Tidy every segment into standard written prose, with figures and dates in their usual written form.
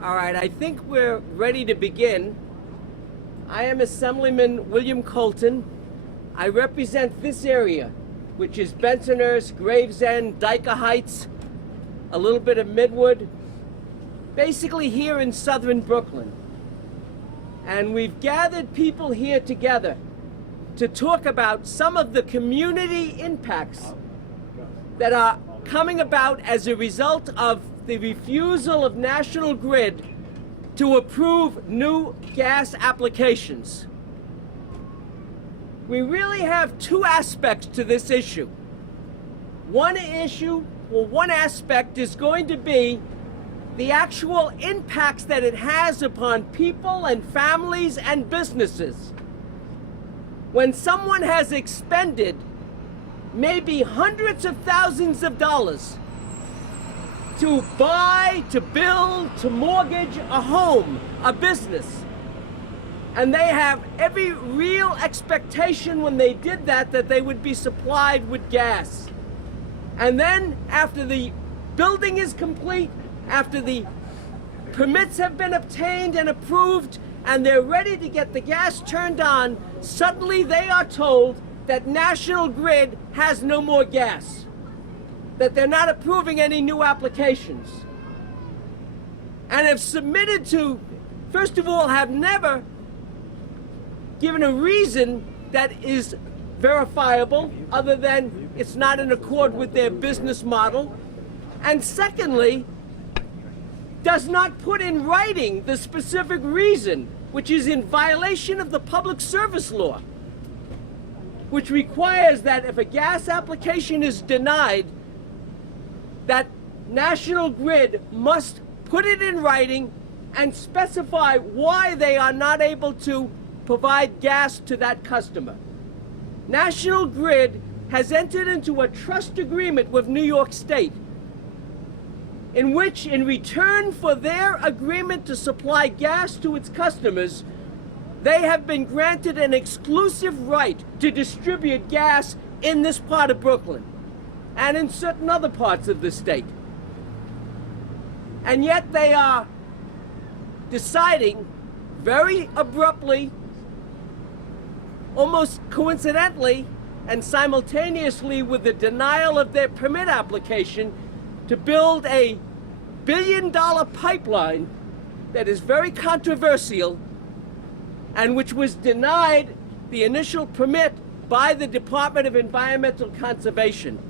All right, I think we're ready to begin. I am Assemblyman William Colton. I represent this area, which is Bensonhurst, Gravesend, Dyker Heights, a little bit of Midwood, basically here in southern Brooklyn. And we've gathered people here together to talk about some of the community impacts that are coming about as a result of the refusal of National Grid to approve new gas applications. We really have two aspects to this issue. One aspect is going to be the actual impacts that it has upon people and families and businesses. When someone has expended maybe hundreds of thousands of dollars to buy, to build, to mortgage a home, a business, and they have every real expectation when they did that they would be supplied with gas. And then after the building is complete, after the permits have been obtained and approved, and they're ready to get the gas turned on, suddenly they are told that National Grid has no more gas, that they're not approving any new applications, and have submitted to, first of all, have never given a reason that is verifiable other than it's not in accord with their business model, and secondly, does not put in writing the specific reason, which is in violation of the Public Service Law, which requires that if a gas application is denied, that National Grid must put it in writing and specify why they are not able to provide gas to that customer. National Grid has entered into a trust agreement with New York State, in which, in return for their agreement to supply gas to its customers, they have been granted an exclusive right to distribute gas in this part of Brooklyn and in certain other parts of the state. And yet they are deciding very abruptly, almost coincidentally and simultaneously with the denial of their permit application, to build a billion-dollar pipeline that is very controversial and which was denied the initial permit by the Department of Environmental Conservation.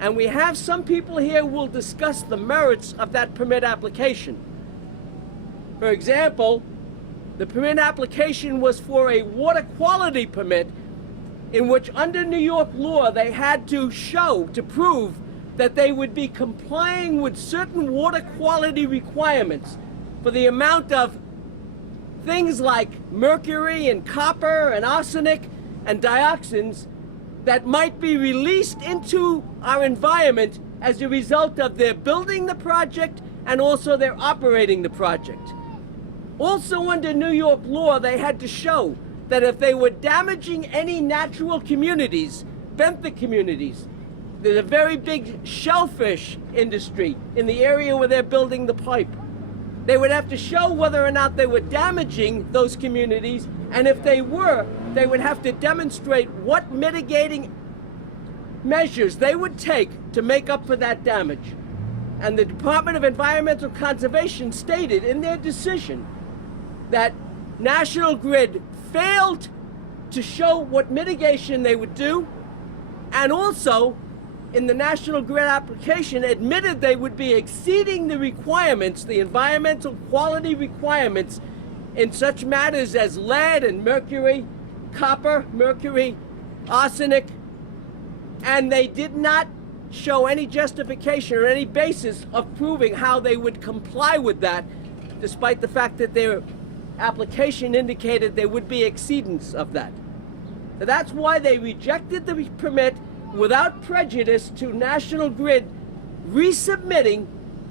And we have some people here who will discuss the merits of that permit application. For example, the permit application was for a water quality permit in which, under New York law, they had to prove that they would be complying with certain water quality requirements for the amount of things like mercury and copper and arsenic and dioxins that might be released into our environment as a result of their building the project and also their operating the project. Also, under New York law, they had to show that if they were damaging any natural communities, benthic communities, there's a very big shellfish industry in the area where they're building the pipe. They would have to show whether or not they were damaging those communities, and if they were, they would have to demonstrate what mitigating measures they would take to make up for that damage. And the Department of Environmental Conservation stated in their decision that National Grid failed to show what mitigation they would do, and also in the National Grid application admitted they would be exceeding the requirements, the environmental quality requirements, in such matters as lead and mercury, copper, mercury, arsenic, and they did not show any justification or any basis of proving how they would comply with that, despite the fact that their application indicated there would be exceedance of that. So that's why they rejected the permit without prejudice to National Grid resubmitting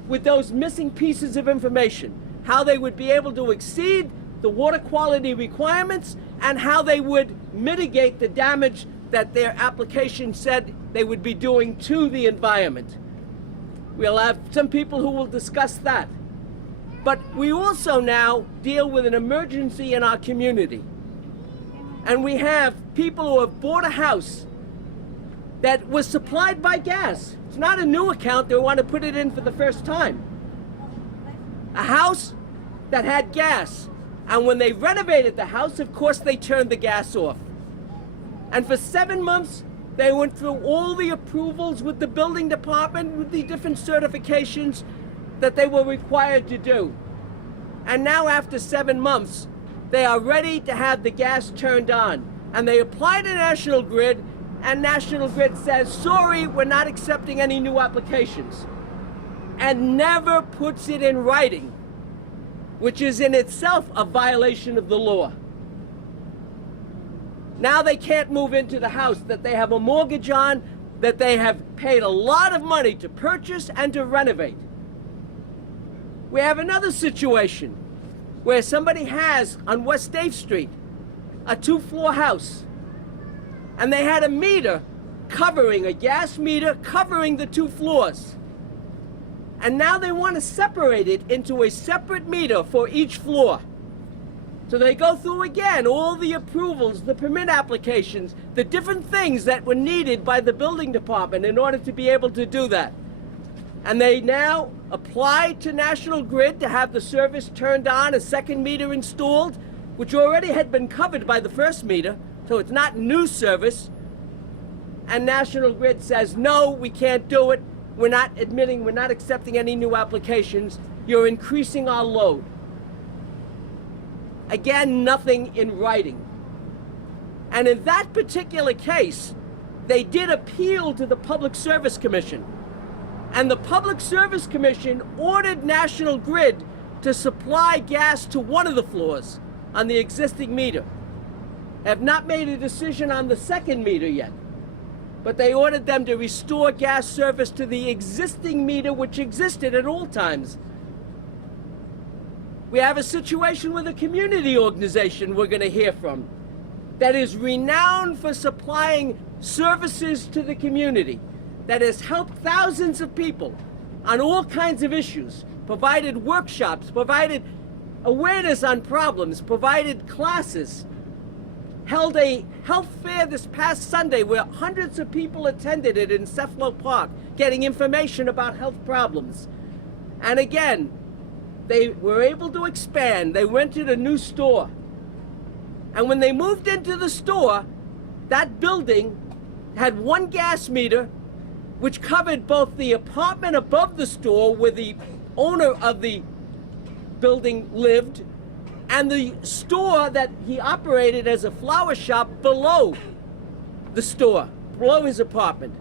with those missing pieces of information, how they would be able to exceed the water quality requirements and how they would mitigate the damage that their application said they would be doing to the environment. We'll have some people who will discuss that. But we also now deal with an emergency in our community. And we have people who have bought a house that was supplied by gas. It's not a new account, they want to put it in for the first time. A house that had gas. And when they renovated the house, of course, they turned the gas off. And for 7 months, they went through all the approvals with the building department, with the different certifications that they were required to do. And now after 7 months, they are ready to have the gas turned on. And they apply to National Grid, and National Grid says, sorry, we're not accepting any new applications. And never puts it in writing, which is in itself a violation of the law. Now they can't move into the house that they have a mortgage on, that they have paid a lot of money to purchase and to renovate. We have another situation where somebody has on West 8th Street a 2-floor house, and they had a meter covering, a gas meter covering the 2 floors. And now they want to separate it into a separate meter for each floor. So they go through again all the approvals, the permit applications, the different things that were needed by the building department in order to be able to do that. And they now apply to National Grid to have the service turned on, a second meter installed, which already had been covered by the first meter, so it's not new service. And National Grid says, no, we can't do it. We're not accepting any new applications. You're increasing our load. Again, nothing in writing. And in that particular case, they did appeal to the Public Service Commission. And the Public Service Commission ordered National Grid to supply gas to one of the floors on the existing meter. Have not made a decision on the second meter yet, but they ordered them to restore gas service to the existing meter which existed at all times. We have a situation with a community organization we're going to hear from that is renowned for supplying services to the community, that has helped thousands of people on all kinds of issues, provided workshops, provided awareness on problems, provided classes, held a health fair this past Sunday where hundreds of people attended it in Cefalo Park, getting information about health problems. And again, they were able to expand. They rented a new store. And when they moved into the store, that building had one gas meter which covered both the apartment above the store where the owner of the building lived and the store that he operated as a flower shop below the store, below his apartment.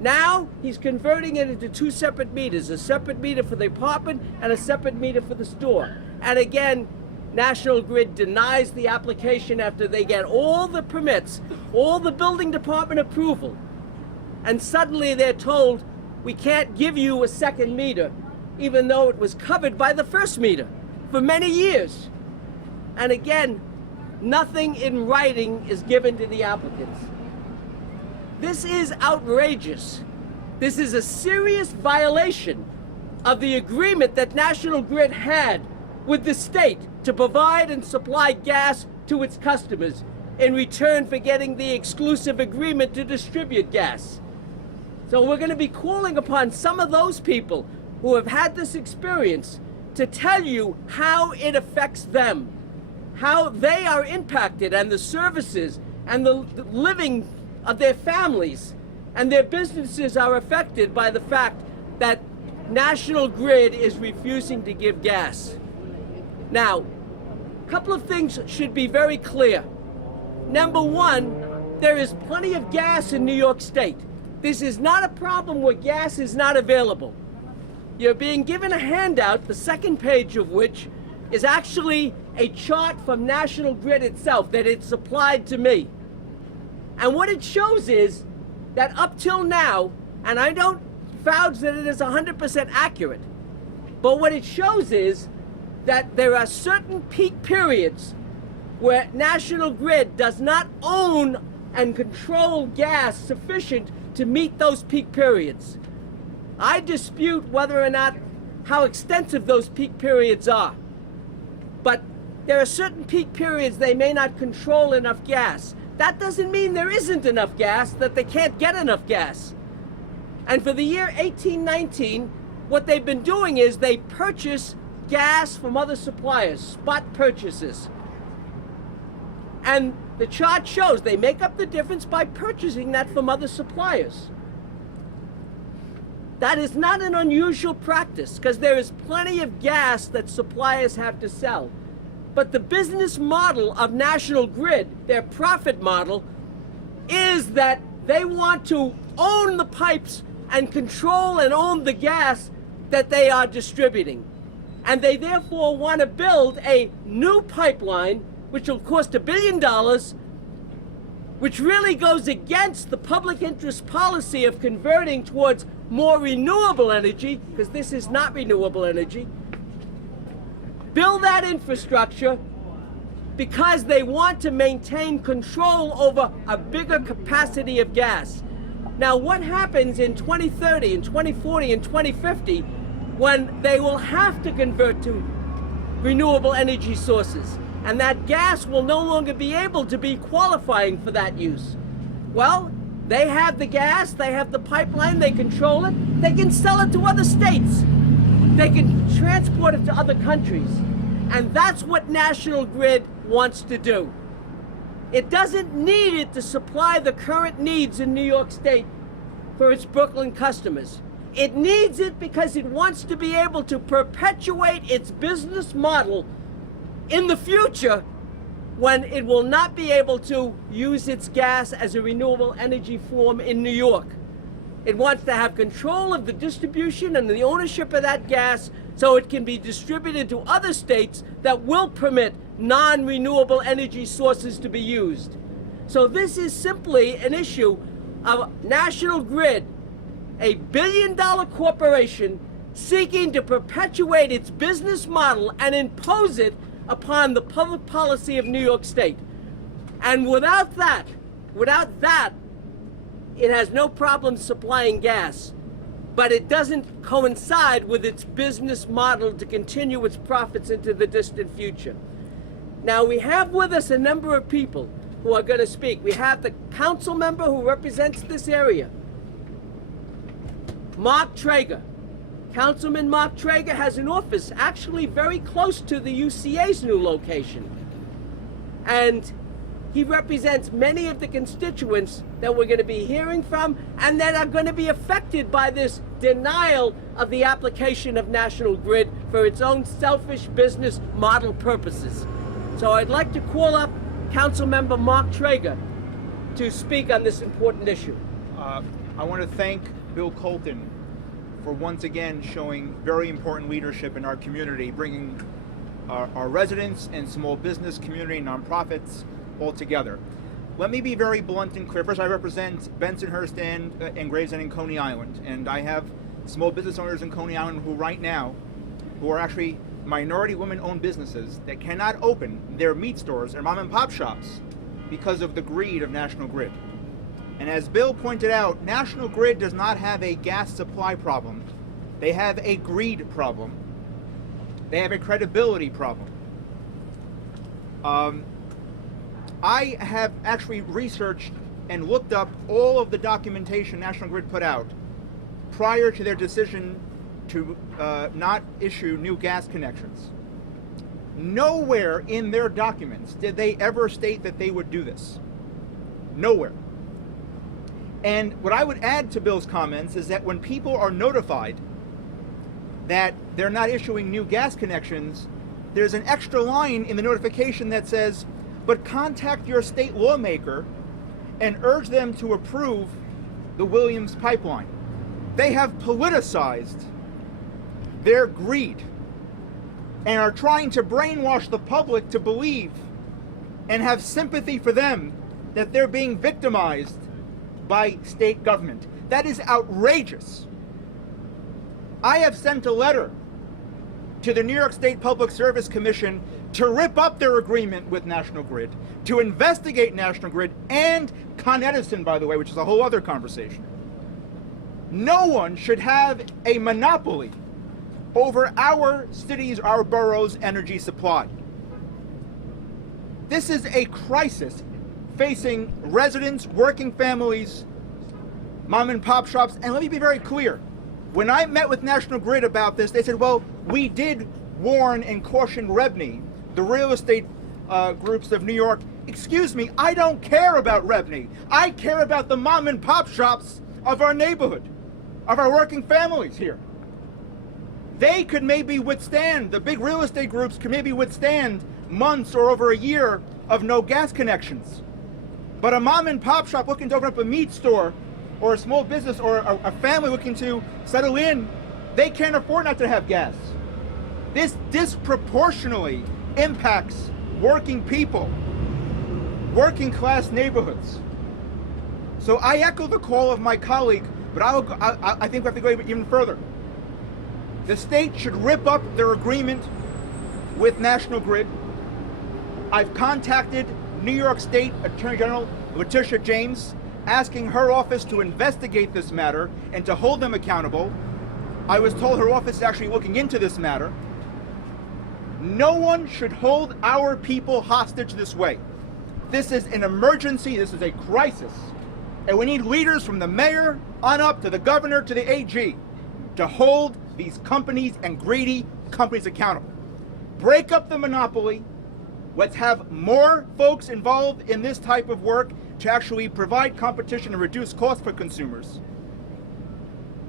Now he's converting it into 2 separate meters, a separate meter for the apartment and a separate meter for the store. And again, National Grid denies the application after they get all the permits, all the building department approval. And suddenly they're told, we can't give you a second meter, even though it was covered by the first meter for many years. And again, nothing in writing is given to the applicants. This is outrageous. This is a serious violation of the agreement that National Grid had with the state to provide and supply gas to its customers in return for getting the exclusive agreement to distribute gas. So we're going to be calling upon some of those people who have had this experience to tell you how it affects them, how they are impacted, and the services and the living of their families and their businesses are affected by the fact that National Grid is refusing to give gas. Now, a couple of things should be very clear. Number one, there is plenty of gas in New York State. This is not a problem where gas is not available. You're being given a handout, the second page of which is actually a chart from National Grid itself that it supplied to me. And what it shows is that up till now, and I don't vouch that it is 100% accurate, but what it shows is that there are certain peak periods where National Grid does not own and control gas sufficient to meet those peak periods. I dispute whether or not how extensive those peak periods are. But there are certain peak periods they may not control enough gas. That doesn't mean there isn't enough gas, that they can't get enough gas. And for the year 1819, what they've been doing is they purchase gas from other suppliers, spot purchases. And the chart shows they make up the difference by purchasing that from other suppliers. That is not an unusual practice, because there is plenty of gas that suppliers have to sell. But the business model of National Grid, their profit model, is that they want to own the pipes and control and own the gas that they are distributing. And they therefore want to build a new pipeline, which will cost $1 billion, which really goes against the public interest policy of converting towards more renewable energy, because this is not renewable energy. Build that infrastructure because they want to maintain control over a bigger capacity of gas. Now, what happens in 2030 and 2040 and 2050 when they will have to convert to renewable energy sources, and that gas will no longer be able to be qualifying for that use? Well, they have the gas, they have the pipeline, they control it, they can sell it to other states, they can transport it to other countries. And that's what National Grid wants to do. It doesn't need it to supply the current needs in New York State for its Brooklyn customers. It needs it because it wants to be able to perpetuate its business model in the future when it will not be able to use its gas as a renewable energy form in New York. It wants to have control of the distribution and the ownership of that gas so it can be distributed to other states that will permit non-renewable energy sources to be used. So this is simply an issue of National Grid, a billion-dollar corporation seeking to perpetuate its business model and impose it upon the public policy of New York State. And without that, it has no problem supplying gas, but it doesn't coincide with its business model to continue its profits into the distant future. Now, we have with us a number of people who are going to speak. We have the council member who represents this area, Mark Traeger. Councilman Mark Traeger has an office actually very close to the UCA's new location. And he represents many of the constituents that we're going to be hearing from and that are going to be affected by this denial of the application of National Grid for its own selfish business model purposes. So I'd like to call up Councilmember Mark Traeger to speak on this important issue. I want to thank Bill Colton for once again showing very important leadership in our community, bringing our residents and small business community, nonprofits, all together. Let me be very blunt and clear. First, I represent Bensonhurst and Gravesend and Coney Island, and I have small business owners in Coney Island who right now, who are actually minority women-owned businesses that cannot open their meat stores or mom-and-pop shops because of the greed of National Grid. And as Bill pointed out, National Grid does not have a gas supply problem. They have a greed problem. They have a credibility problem. I have actually researched and looked up all of the documentation National Grid put out prior to their decision to not issue new gas connections. Nowhere in their documents did they ever state that they would do this. Nowhere. And what I would add to Bill's comments is that when people are notified that they're not issuing new gas connections, there's an extra line in the notification that says, but contact your state lawmaker and urge them to approve the Williams pipeline. They have politicized their greed and are trying to brainwash the public to believe and have sympathy for them that they're being victimized by state government. That is outrageous. I have sent a letter to the New York State Public Service Commission to rip up their agreement with National Grid, to investigate National Grid and Con Edison, by the way, which is a whole other conversation. No one should have a monopoly over our cities, our boroughs' energy supply. This is a crisis facing residents, working families, mom and pop shops, and let me be very clear. When I met with National Grid about this, they said, well, we did warn and caution REBNY, the real estate groups of New York. Excuse me, I don't care about REBNY. I care about the mom and pop shops of our neighborhood, of our working families here. They could maybe withstand, the big real estate groups could maybe withstand months or over a year of no gas connections. But a mom and pop shop looking to open up a meat store, or a small business, or a family looking to settle in, they can't afford not to have gas. This disproportionately impacts working people, working class neighborhoods. So I echo the call of my colleague, but I think we have to go even further. The state should rip up their agreement with National Grid. I've contacted New York State Attorney General Letitia James, asking her office to investigate this matter and to hold them accountable. I was told her office is actually looking into this matter. No one should hold our people hostage this way. This is an emergency, this is a crisis. And we need leaders from the mayor on up to the governor to the AG to hold these companies and greedy companies accountable. Break up the monopoly. Let's have more folks involved in this type of work to actually provide competition and reduce costs for consumers.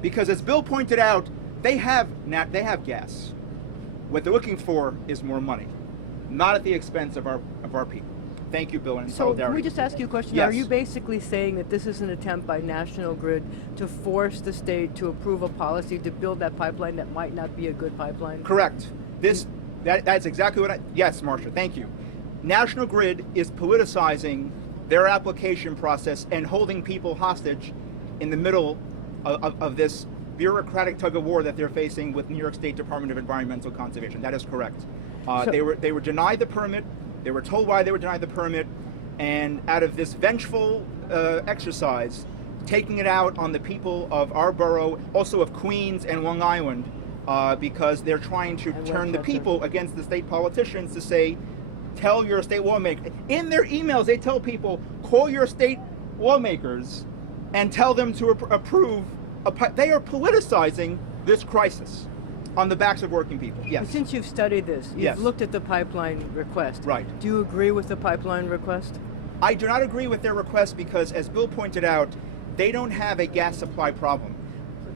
Because as Bill pointed out, they have gas. What they're looking for is more money, not at the expense of our people. Thank you, Bill, and solidarity. So can we just ask you a question? Yes. Are you basically saying that this is an attempt by National Grid to force the state to approve a policy to build that pipeline that might not be a good pipeline? Correct. That's exactly what yes, Marcia, thank you. National Grid is politicizing their application process and holding people hostage in the middle of this bureaucratic tug of war that they're facing with New York State Department of Environmental Conservation. That is correct. They were denied the permit. They were told why they were denied the permit, and out of this vengeful exercise, taking it out on the people of our borough, also of Queens and Long Island, because they're trying to turn the people against the state politicians to say, tell your state lawmaker. In their emails, they tell people, call your state lawmakers and tell them to approve. They are politicizing this crisis on the backs of working people. Yes. And since you've studied this, you've Yes. looked at the pipeline request. Right. Do you agree with the pipeline request? I do not agree with their request because, as Bill pointed out, they don't have a gas supply problem.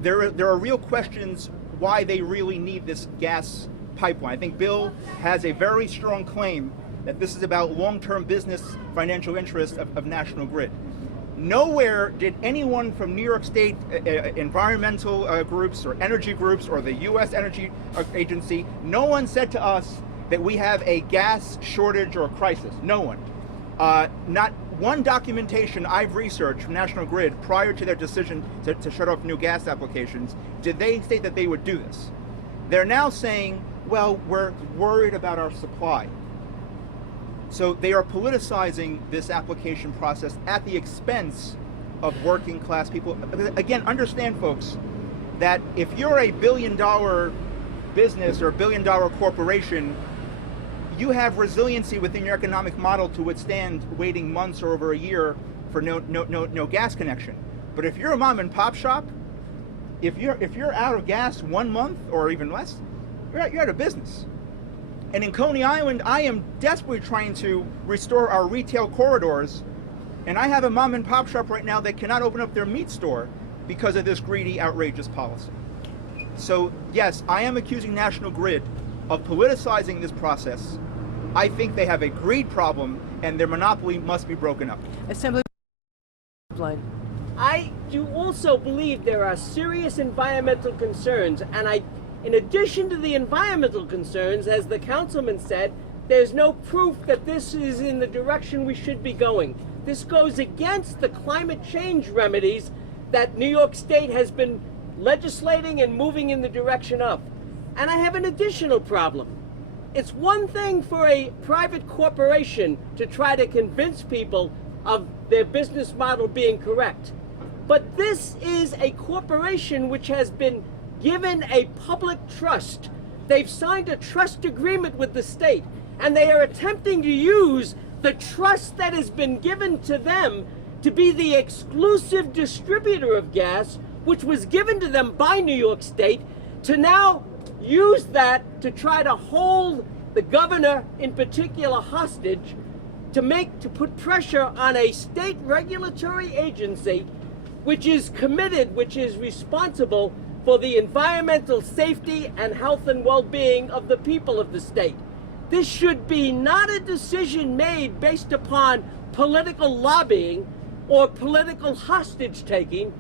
There are real questions why they really need this gas pipeline. I think Bill has a very strong claim that this is about long-term business financial interest of National Grid. Nowhere did anyone from New York State environmental groups or energy groups or the U.S. Energy Agency, no one said to us that we have a gas shortage or a crisis. No one. Not one documentation I've researched from National Grid prior to their decision to shut off new gas applications did they state that they would do this. They're now saying, well, we're worried about our supply. So they are politicizing this application process at the expense of working class people. Again, understand, folks, that if you're a $1 billion business or $1 billion corporation, you have resiliency within your economic model to withstand waiting months or over a year for no gas connection. But if you're a mom and pop shop, if you're out of gas 1 month or even less, you're out of business. And in Coney Island, I am desperately trying to restore our retail corridors, and I have a mom and pop shop right now that cannot open up their meat store because of this greedy, outrageous policy. So yes, I am accusing National Grid of politicizing this process. I think they have a greed problem, and their monopoly must be broken up. Assemblyman pipeline. I do also believe there are serious environmental concerns, and in addition to the environmental concerns, as the councilman said, there's no proof that this is in the direction we should be going. This goes against the climate change remedies that New York State has been legislating and moving in the direction of. And I have an additional problem. It's one thing for a private corporation to try to convince people of their business model being correct. But this is a corporation which has been given a public trust. They've signed a trust agreement with the state, and they are attempting to use the trust that has been given to them to be the exclusive distributor of gas, which was given to them by New York State, to now use that to try to hold the governor in particular hostage, to put pressure on a state regulatory agency which is committed, which is responsible for the environmental safety and health and well-being of the people of the state. This should be not a decision made based upon political lobbying or political hostage taking.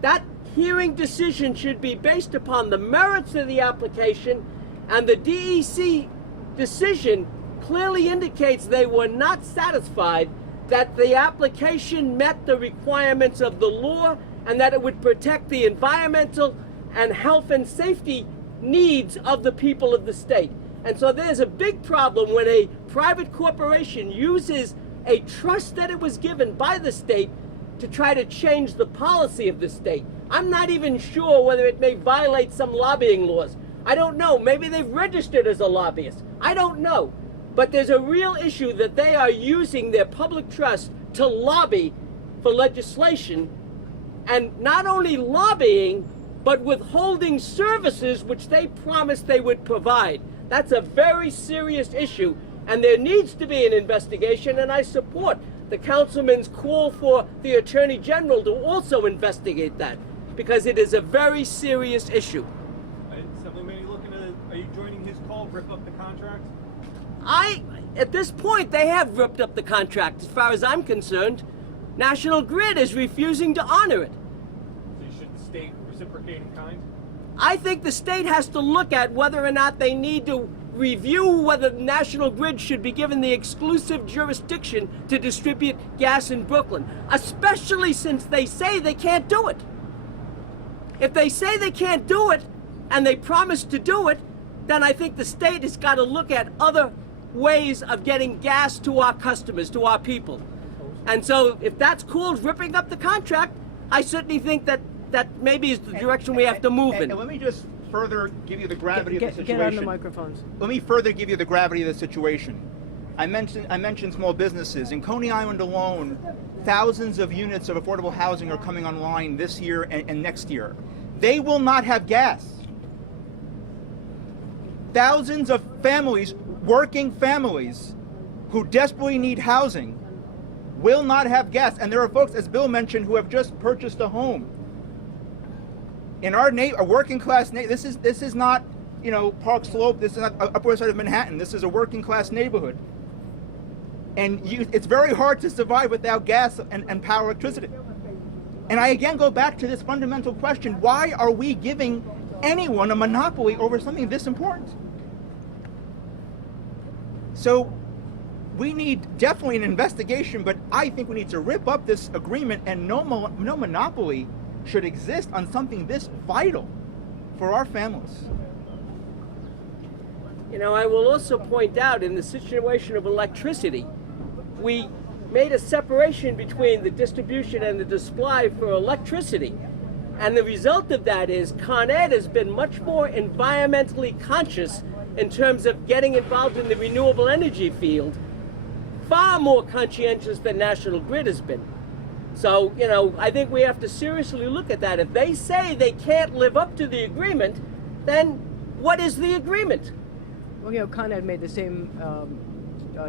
That hearing decision should be based upon the merits of the application, and the DEC decision clearly indicates they were not satisfied that the application met the requirements of the law and that it would protect the environmental and health and safety needs of the people of the state. And so there's a big problem when a private corporation uses a trust that it was given by the state to try to change the policy of the state. I'm not even sure whether it may violate some lobbying laws. I don't know. Maybe they've registered as a lobbyist. I don't know. But there's a real issue that they are using their public trust to lobby for legislation, and not only lobbying, but withholding services which they promised they would provide. That's a very serious issue, and there needs to be an investigation, and I support the councilman's call for the Attorney General to also investigate that, because it is a very serious issue. Assemblyman, are you joining his call, rip up the contract? At this point, they have ripped up the contract, as far as I'm concerned. National Grid is refusing to honor it. So should the state reciprocate in kind? I think the state has to look at whether or not they need to review whether National Grid should be given the exclusive jurisdiction to distribute gas in Brooklyn, especially since they say they can't do it. If they say they can't do it, and they promise to do it, then I think the state has got to look at other ways of getting gas to our customers, to our people. And so if that's called ripping up the contract, I certainly think that maybe is the direction we have to move in. And let me just further give you the gravity of the situation. Get on the microphones. Let me further give you the gravity of the situation. I mentioned small businesses. In Coney Island alone, thousands of units of affordable housing are coming online this year and next year. They will not have gas. Thousands of families, working families, who desperately need housing, will not have gas. And there are folks, as Bill mentioned, who have just purchased a home. In our a working class this is not, Park Slope. This is not Upper West Side of Manhattan. This is a working class neighborhood. And it's very hard to survive without gas and power, electricity. And I again go back to this fundamental question: why are we giving anyone a monopoly over something this important? So we need definitely an investigation, but I think we need to rip up this agreement, and no monopoly should exist on something this vital for our families. I will also point out, in the situation of electricity, we made a separation between the distribution and the supply for electricity. And the result of that is Con Ed has been much more environmentally conscious in terms of getting involved in the renewable energy field, far more conscientious than National Grid has been. So, I think we have to seriously look at that. If they say they can't live up to the agreement, then what is the agreement? Well, Con Ed made the same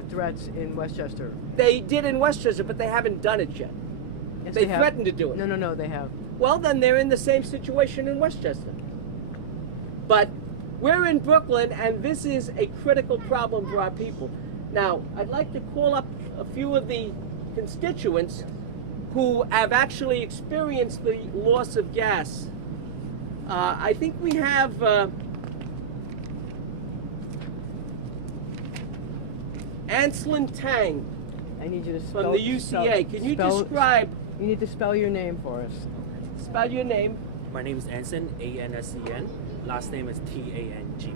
threats in Westchester. They did in Westchester, but they haven't done it yet. Yes, they have. threatened to do it. No, they have. Well, then they're in the same situation in Westchester. But we're in Brooklyn, and this is a critical problem for our people. Now, I'd like to call up a few of the constituents who have actually experienced the loss of gas. I think we have Anslin Tang I need you to spell from the UCA. Can you describe? You need to spell your name for us. Spell your name. My name is Ansen, A-N-S-E-N. Last name is T-A-N-G.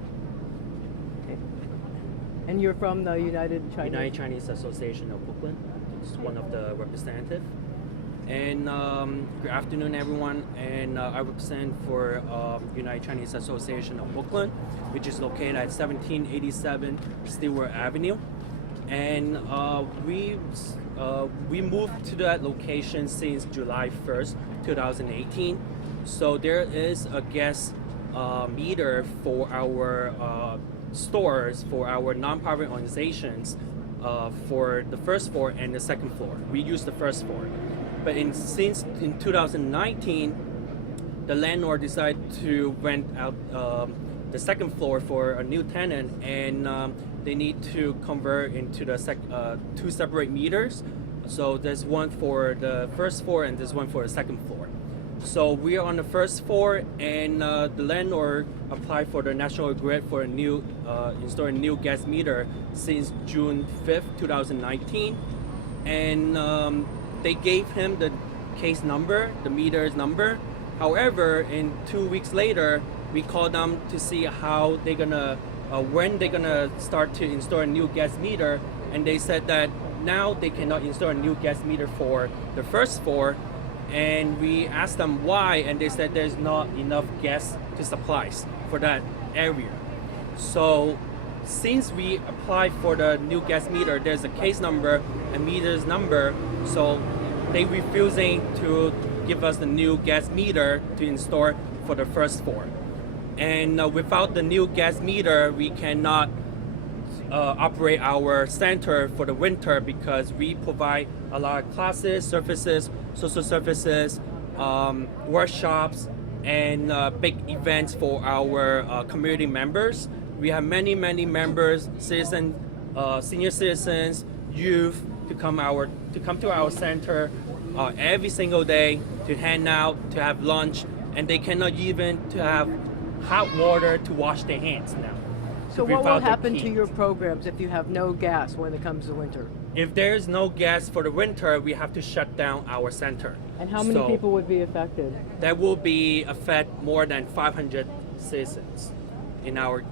Okay. And you're from the United United Chinese Association of Brooklyn. It's one of the representatives. And good afternoon, everyone. And I represent for United Chinese Association of Brooklyn, which is located at 1787 Stewart Avenue. And we moved to that location since July 1st, 2018. So there is a gas meter for our stores, for our nonprofit organizations, for the first floor and the second floor. We use the first floor. But since in 2019, the landlord decided to rent out the second floor for a new tenant, and they need to convert into the two separate meters. So there's one for the first floor and there's one for the second floor. So we are on the first floor, and the landlord applied for the National Grid for a new install a new gas meter since June 5th, 2019, and they gave him the case number, the meter's number. However, in 2 weeks later, we called them to see how they're gonna, when they're gonna start to install a new gas meter, and they said that now they cannot install a new gas meter for the first floor. And we asked them why, and they said there's not enough gas to supplies for that area. So since we applied for the new gas meter, there's a case number and meter's number, so they refusing to give us the new gas meter to install for the first floor. And without the new gas meter, we cannot operate our center for the winter, because we provide a lot of classes, services, social services, workshops, and big events for our community members. We have many members, citizens, senior citizens, youth to come to our center every single day to hang out, to have lunch, and they cannot even to have hot water to wash their hands now. So what will without the happen to heat. your programs if you have no gas when it comes to winter? If there's no gas for the winter, we have to shut down our center. And how many So people would be affected? that will be affect more than 500 citizens in our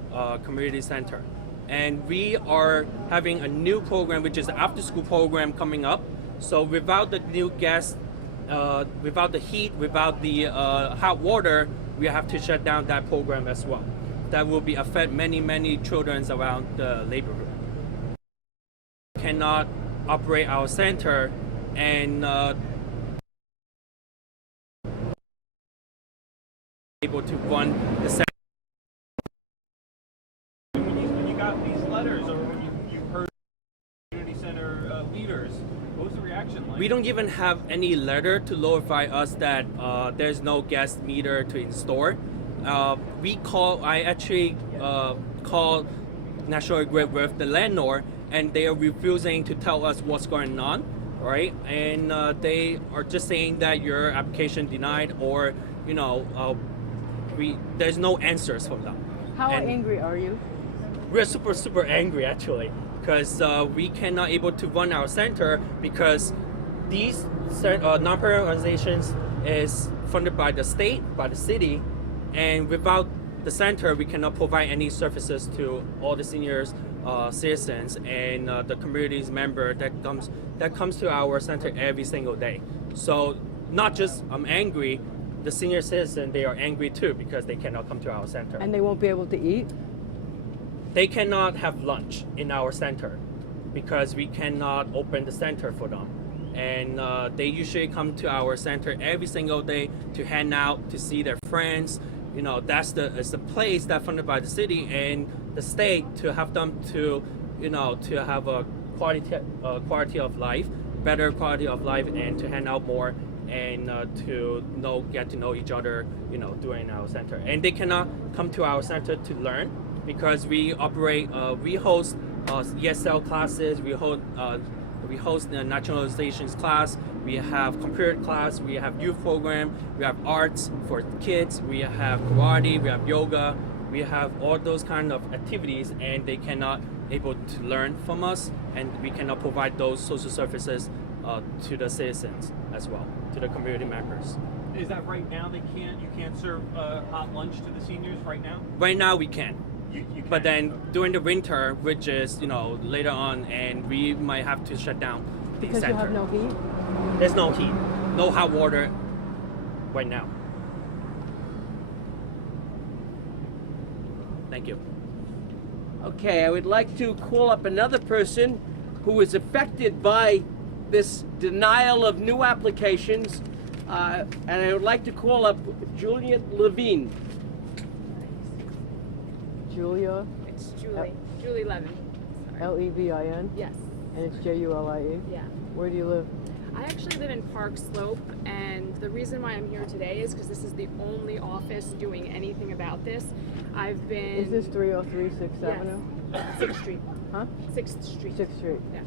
community center. And we are having a new program, which is an after-school program coming up. So without the new gas, without the heat, without the hot water, we have to shut down that program as well. That will be affect many children around the neighborhood. Cannot operate our center and able to run the center. When you got these letters, or when you heard community center leaders, what was the reaction like? We don't even have any letter to notify us that there's no gas meter to install. I actually called National Grid with the landlord, and they are refusing to tell us what's going on, right? And they are just saying that your application denied, or there's no answers from them. How And angry are you? we're super angry actually, because we cannot able to run our center because these non-profit organizations is funded by the state, by the city, and without the center, we cannot provide any services to all the seniors, citizens, and the community's member that comes to our center every single day. So not just I'm angry, the senior citizen, they are angry too because they cannot come to our center. And they won't be able to eat? They cannot have lunch in our center because we cannot open the center for them. And they usually come to our center every single day to hang out, to see their friends. It's the place that's funded by the city and the state to have them to have a quality of life, better quality of life, and to hang out more and to get to know each other, during our center. And they cannot come to our center to learn because we host ESL classes, we host the nationalizations class, we have computer class, we have youth program, we have arts for kids, we have karate, we have yoga, we have all those kind of activities, and they cannot able to learn from us, and we cannot provide those social services to the citizens as well, to the community members. Is that right now you can't serve hot lunch to the seniors right now? Right now we can. You can. But then during the winter, which is later on, and we might have to shut down the Because center. you have no heat? There's no heat. no hot water right now. Thank you. Okay, I would like to call up another person who is affected by this denial of new applications, and I would like to call up Juliet Levine. Julia, It's Julie. Julie Levin. Sorry. Levin, Yes. and it's Julie. Yeah. Where do you live? I actually live in Park Slope, and the reason why I'm here today is because this is the only office doing anything about this. I've been. Is this 303 6th Yes. Avenue? 6th Street. Huh? 6th Street. 6th Street. Yeah.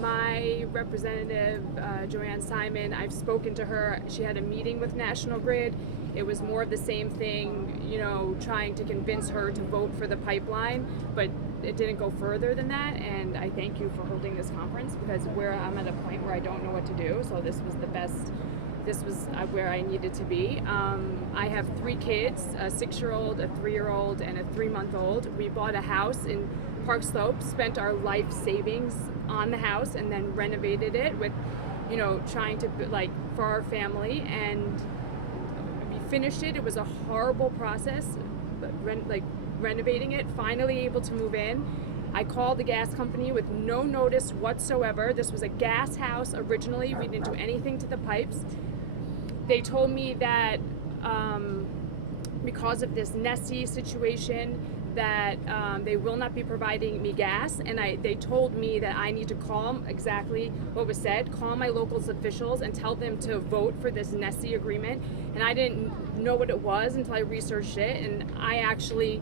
My representative, Joanne Simon, I've spoken to her. She had a meeting with National Grid. It was more of the same thing, you know, trying to convince her to vote for the pipeline, but it didn't go further than that. And I thank you for holding this conference, because I'm at a point where I don't know what to do. So this was the best. This was where I needed to be. I have 3 kids, a 6-year-old, a 3-year-old, and a 3-month-old. We bought a house in Park Slope, spent our life savings on the house, and then renovated it with, you know, trying to, like, for our family. And we finished it. It was a horrible process, but renovating it, finally able to move in. I called the gas company with no notice whatsoever. This was a gas house originally. We didn't do anything to the pipes. They told me that because of this Nessie situation, that they will not be providing me gas, and they told me that I need to call exactly what was said, call my local officials and tell them to vote for this Nessie agreement. And I didn't know what it was until I researched it, and I actually,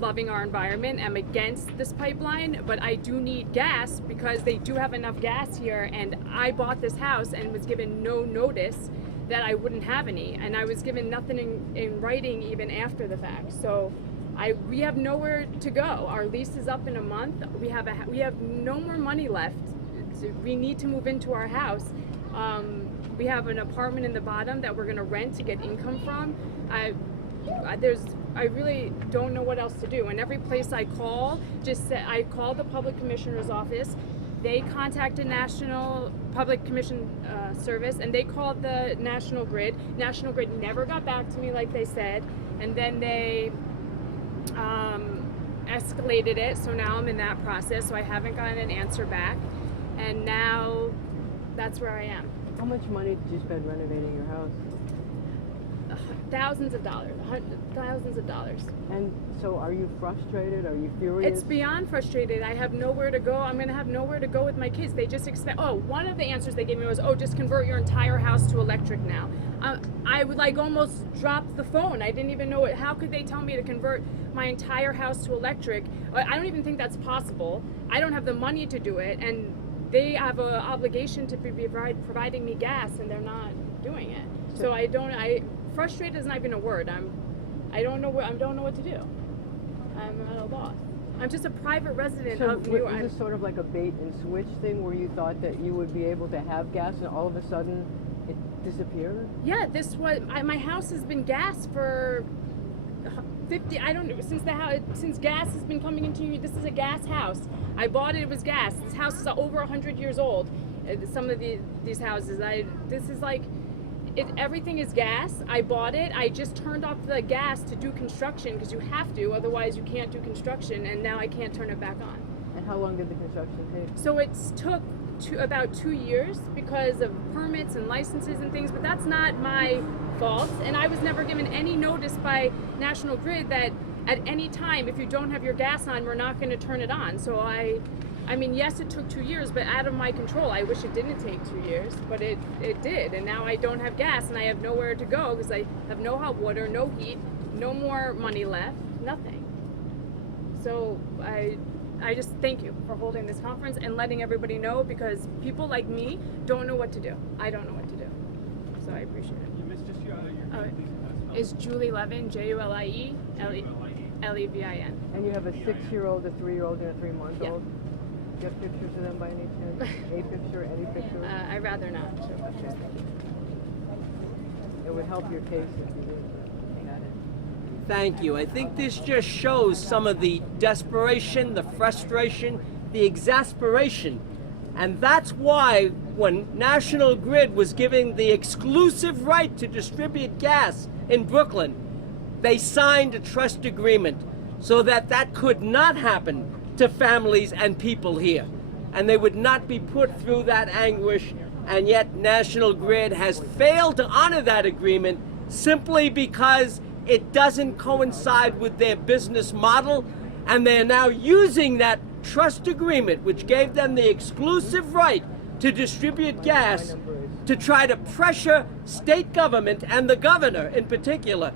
loving our environment, am against this pipeline, but I do need gas because they do have enough gas here, and I bought this house and was given no notice that I wouldn't have any, and I was given nothing in writing even after the fact. So we have nowhere to go. Our lease is up in a month. We have no more money left. We need to move into our house. We have an apartment in the bottom that we're going to rent to get income from. I really don't know what else to do. And every place I call, I called the public commissioner's office. They contacted National Public Commission Service, and they called the National Grid. National Grid never got back to me like they said, and then they escalated it. So now I'm in that process. So I haven't gotten an answer back, and now that's where I am. How much money did you spend renovating your house? Thousands of dollars. And So are you frustrated? Are you furious? it's beyond frustrated. I have nowhere to go. I'm going to have nowhere to go with my kids. They just expect, one of the answers they gave me was, just convert your entire house to electric now. I would almost drop the phone. I didn't even know it. How could they tell me to convert my entire house to electric? I don't even think that's possible. I don't have the money to do it, and they have an obligation to be providing me gas, and they're not doing it. So frustrated is not even a word. I don't know what to do. I'm at a loss. I'm just a private resident of New York. Is this sort of like a bait and switch thing where you thought that you would be able to have gas and all of a sudden it disappeared? Yeah, my house has been gas for 50. I don't know since gas has been coming into. This is a gas house. I bought it. It was gas. This house is over 100 years old. Some of these houses. Everything is gas. I bought it. I just turned off the gas to do construction because you have to, otherwise you can't do construction, and now I can't turn it back on. And how long did the construction take? So it took about 2 years because of permits and licenses and things, but that's not my fault. And I was never given any notice by National Grid that at any time, if you don't have your gas on, we're not going to turn it on. So yes, it took 2 years, but out of my control. I wish it didn't take 2 years, but it did. And now I don't have gas, and I have nowhere to go because I have no hot water, no heat, no more money left, nothing. So I just thank you for holding this conference and letting everybody know, because people like me don't know what to do. I don't know what to do. So I appreciate it. You missed just your It's Julie Levin, Julie Levin. And you have a 6-year-old, a 3-year-old, and a 3-month-old? Yeah. Do you have pictures of them by any chance? A picture, any picture? I'd rather not show pictures. It would help your case if you did. Got it. Thank you. I think this just shows some of the desperation, the frustration, the exasperation. And that's why when National Grid was given the exclusive right to distribute gas in Brooklyn, they signed a trust agreement so that that could not happen to families and people here. And they would not be put through that anguish, and yet National Grid has failed to honor that agreement simply because it doesn't coincide with their business model, and they're now using that trust agreement, which gave them the exclusive right to distribute gas, to try to pressure state government and the governor in particular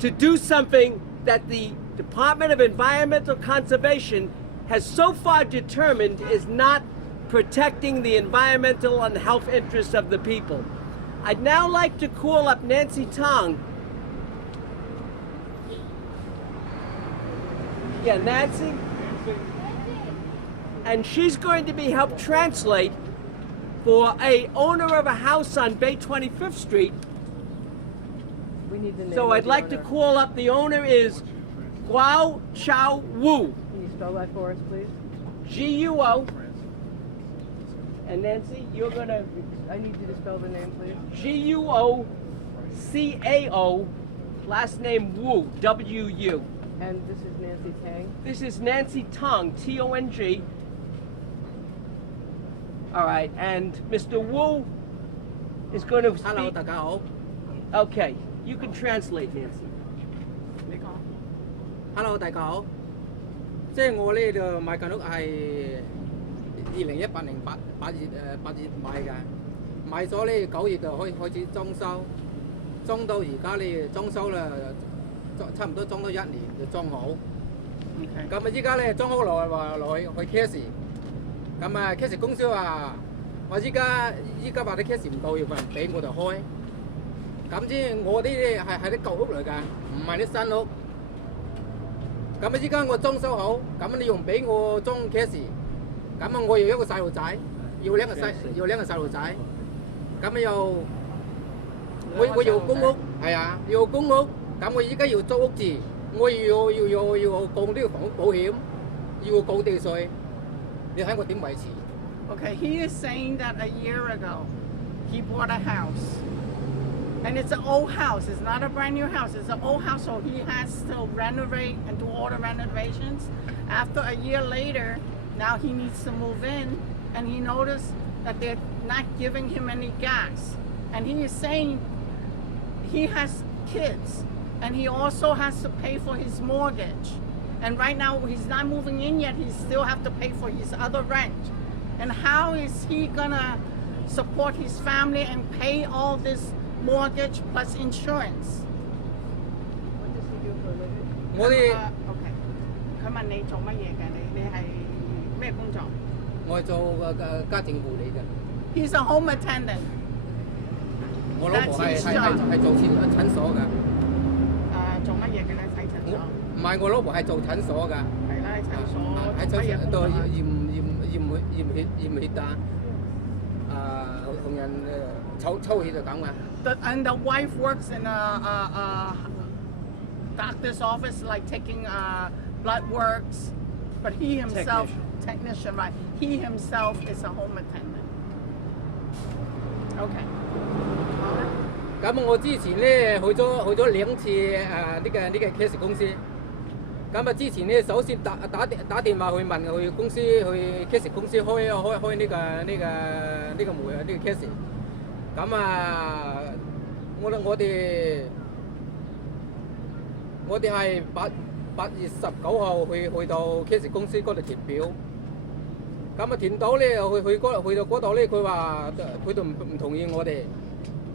to do something that the Department of Environmental Conservation has so far determined is not protecting the environmental and health interests of the people. I'd now like to call up Nancy Tong. Yeah, Nancy? And she's going to be helped translate for a owner of a house on Bay 25th Street. We need the name. So of I'd the like to owner. call up the owner is Guo Chao Wu, Can you spell that for us, please? G-U-O. And Nancy, you're gonna I need you to spell the name, please. G-U-O-C-A-O, last name Wu, W-U. And this is Nancy Tang. This is Nancy Tong, T-O-N-G. All right, and Mr. Wu is going to speak. Hello，大家好。 Okay, you can translate, Nancy. 你講。Hello，大家好。即係我呢度買間屋係2018年8月買嘅，買咗呢9月就開始裝修，裝到而家呢裝修啦，差唔多裝到1年就裝好。咁啊依家咧裝好落去 case， 咁啊 case 公司話依家話啲 case 唔夠，要份俾我哋開。咁之我啲係啲舊屋嚟㗎，唔係啲新屋。咁啊依家我裝修好，咁你用俾我裝 case， 咁啊我要一個細路仔，要兩個細路仔，咁啊又我要公屋，係啊，要公屋，咁我依家要租屋住，我要供呢個房屋保險，要供地稅，你睇我點維持？ Okay, he is saying that a year ago he bought a house. And it's an old house. It's not a brand new house. It's an old house, so he has to renovate and do all the renovations. After a year later, now he needs to move in, and he noticed that they're not giving him any gas. And he is saying he has kids, and he also has to pay for his mortgage. And right now he's not moving in yet. He still have to pay for his other rent. And how is he gonna support his family and pay all this mortgage plus insurance? What does he do for a living? 我哋 OK， 佢問你做乜嘢嘅？你係咩工作我係做家政護理嘅， ？He's a home attendant。我老婆係做診所㗎。做乜嘢嘅咧？睇診所。唔係我老婆係做診所㗎。係啦，喺診所。喺做乜嘢診所度工作啊驗血啊，同人抽血就咁㗎。And the wife works in a doctor's office, like taking blood works. But he himself, technician, right? He himself is a home attendant. Okay. 咁我之前咧去咗2次呢個 case 公司。咁啊之前咧首先打電話去問佢公司去 case 公司開呢個 case。咁啊我哋係8月19號去到 case 公司嗰度填表。咁啊填到咧去到嗰度咧，佢話佢都唔同意我哋。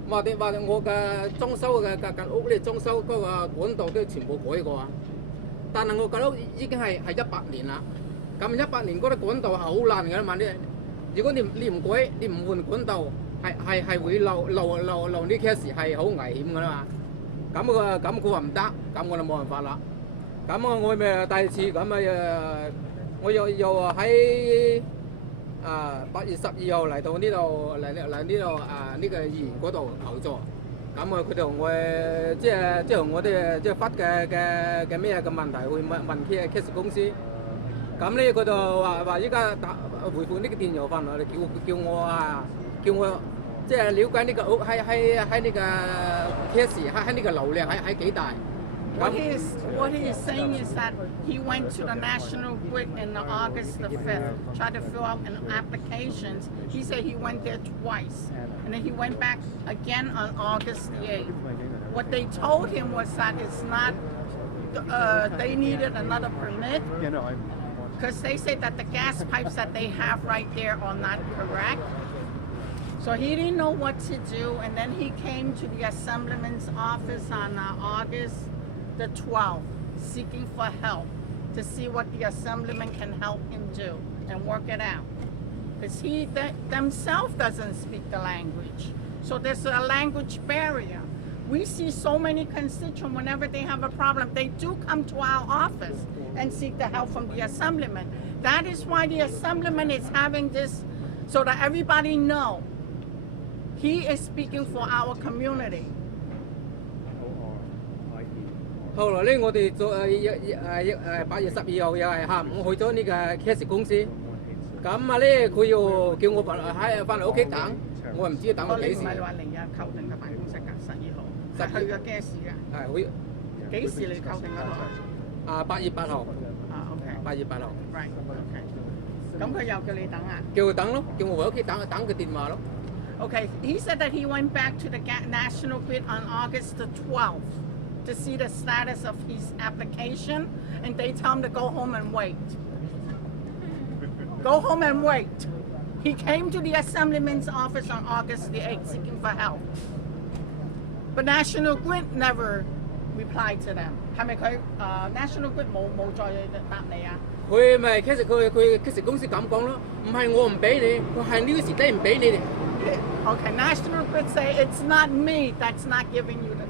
話我嘅裝修嘅間屋咧，裝修嗰個管道都全部改過啊！但係我間屋已經係18年啦。咁18年嗰啲管道係好爛㗎嘛！如果你唔改，你唔換管道，係會漏啲 case 係好危險㗎啦嘛。咁佢話唔得，咁我就冇辦法啦。咁我咪第二次咁我又喺8月12號嚟到呢度呢個議員嗰度求助，咁佢同我即係同我哋即係發嘅咩嘅問題去問 case 公司，咁咧佢就話依家回覆呢個電郵翻嚟，叫我叫我即係了解呢個喺呢個 case 喺呢個流量喺幾大。 What he is saying is that he went to the National Grid in August the 5th, tried to fill out an applications. He said he went there twice, and then he went back again on August the 8th. What they told him was that it's not, they needed another permit, because they said that the gas pipes that they have right there are not correct. So he didn't know what to do, and then he came to the Assemblyman's office on August the 12th, seeking for help to see what the Assemblyman can help him do and work it out. Because he themselves doesn't speak the language. So there's a language barrier. We see so many constituents, whenever they have a problem, they do come to our office and seek the help from the Assemblyman. That is why the Assemblyman is having this, so that everybody know he is speaking for our community. 後來咧，我哋8月12號又係下午去咗呢個 case 公司，咁啊咧佢又叫我翻嚟屋企等，我唔知等到幾時。唔係話嚟啊，扣定嘅辦公室㗎，12號，實去嘅 gas 㗎。係會幾時你扣定嗰度8月8號。OK。8月8號。Right. OK。咁佢又叫你等啊？叫佢等咯，叫我回屋企等佢電話咯。Okay, he said that he went back to the National Grid on August the 12th to see the status of his application, and they tell him to go home and wait. Go home and wait. He came to the Assemblyman's office on August the 8th seeking for help. But National Grid never replied to them. 係咪佢National Grid 冇再答你啊？佢咪其實公司咁講咯，唔係我唔俾你，佢係呢個時間唔俾你哋。Okay, National Grid say it's not me that's not giving you the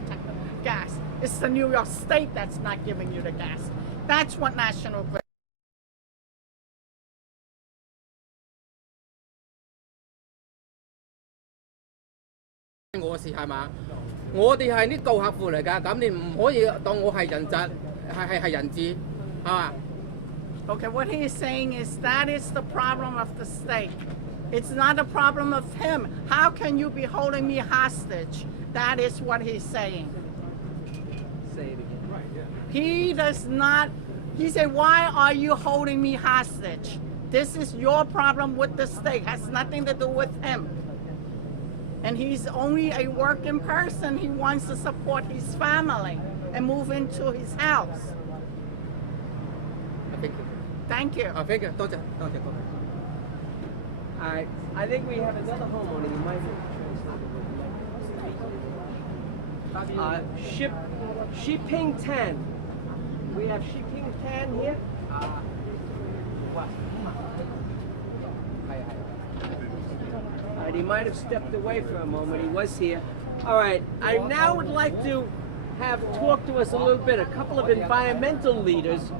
gas. It's the New York State that's not giving you the gas. That's what National Grid. 我事係嘛？我哋係呢舊客戶嚟㗎，咁你唔可以當我係人質，係人質，係嘛？ Okay, what he is saying is that is the problem of the state. It's not a problem of him. How can you be holding me hostage? That is what he's saying. Say it again. Right, yeah. He does not, he said, why are you holding me hostage? This is your problem with the state, has nothing to do with him. And he's only a working person. He wants to support his family and move into his house. Thank you. Thank you. 多謝。I think we have another homeowner. You might Shiping 10. We have Shiping 10 here. He might have stepped away for a moment. He was here. All right. I now would like to have talk to us a little bit, a couple of environmental leaders,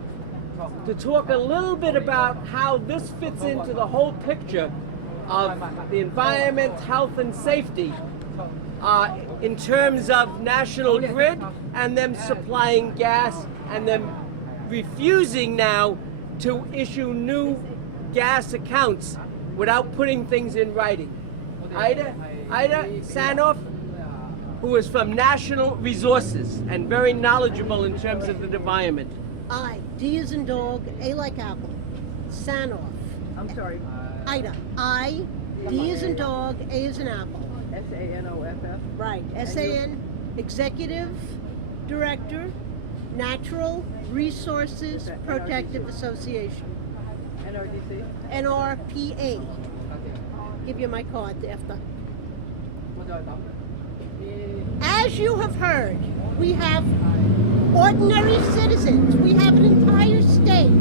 to talk a little bit about how this fits into the whole picture of the environment, health, and safety in terms of National Grid and them supplying gas and them refusing now to issue new gas accounts without putting things in writing. Ida Sanoff, who is from National Resources and very knowledgeable in terms of the environment. I, D as in dog, A like apple. Sanoff. I'm sorry. Ida. I, D as in dog, A as in apple. SANOFF. Right. SAN, Executive Director, Natural Resources Protective Association. NRDC. NRPA. Give you my card after. As you have heard, we have ordinary citizens. We have an entire state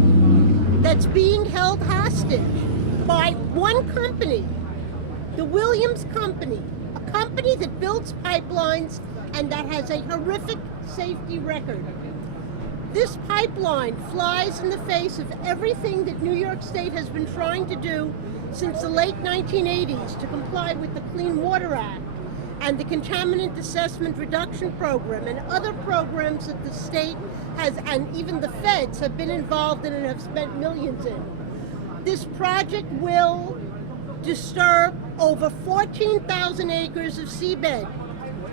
that's being held hostage by one company, the Williams Company, a company that builds pipelines and that has a horrific safety record. This pipeline flies in the face of everything that New York State has been trying to do since the late 1980s to comply with the Clean Water Act and the Contaminant Assessment Reduction Program and other programs that the state has, and even the feds have been involved in and have spent millions in. This project will disturb over 14,000 acres of seabed.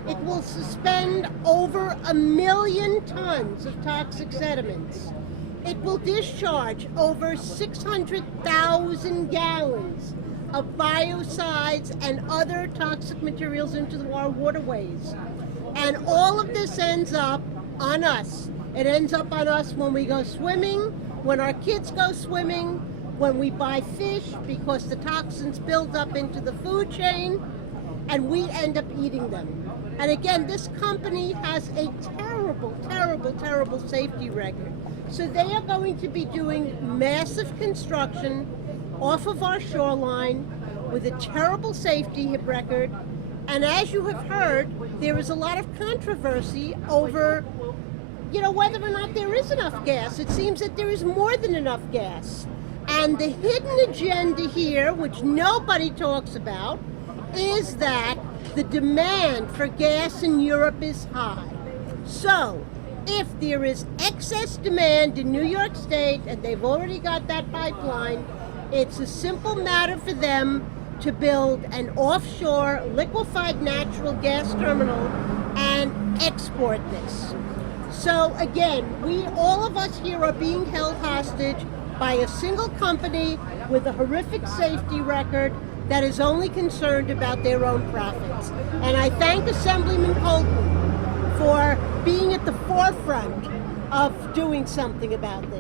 It will suspend over 1 million tons of toxic sediments. It will discharge over 600,000 gallons of biocides and other toxic materials into our waterways. And all of this ends up on us. It ends up on us when we go swimming, when our kids go swimming, when we buy fish because the toxins build up into the food chain, and we end up eating them. And again, this company has a terrible, terrible, terrible safety record. So they are going to be doing massive construction off of our shoreline with a terrible safety record. And as you have heard, there is a lot of controversy over, whether or not there is enough gas. It seems that there is more than enough gas. And the hidden agenda here, which nobody talks about, is that the demand for gas in Europe is high. So, if there is excess demand in New York State, and they've already got that pipeline, it's a simple matter for them to build an offshore liquefied natural gas terminal and export this. So again, all of us here are being held hostage by a single company with a horrific safety record that is only concerned about their own profits. And I thank Assemblyman Colton for being at the forefront of doing something about this.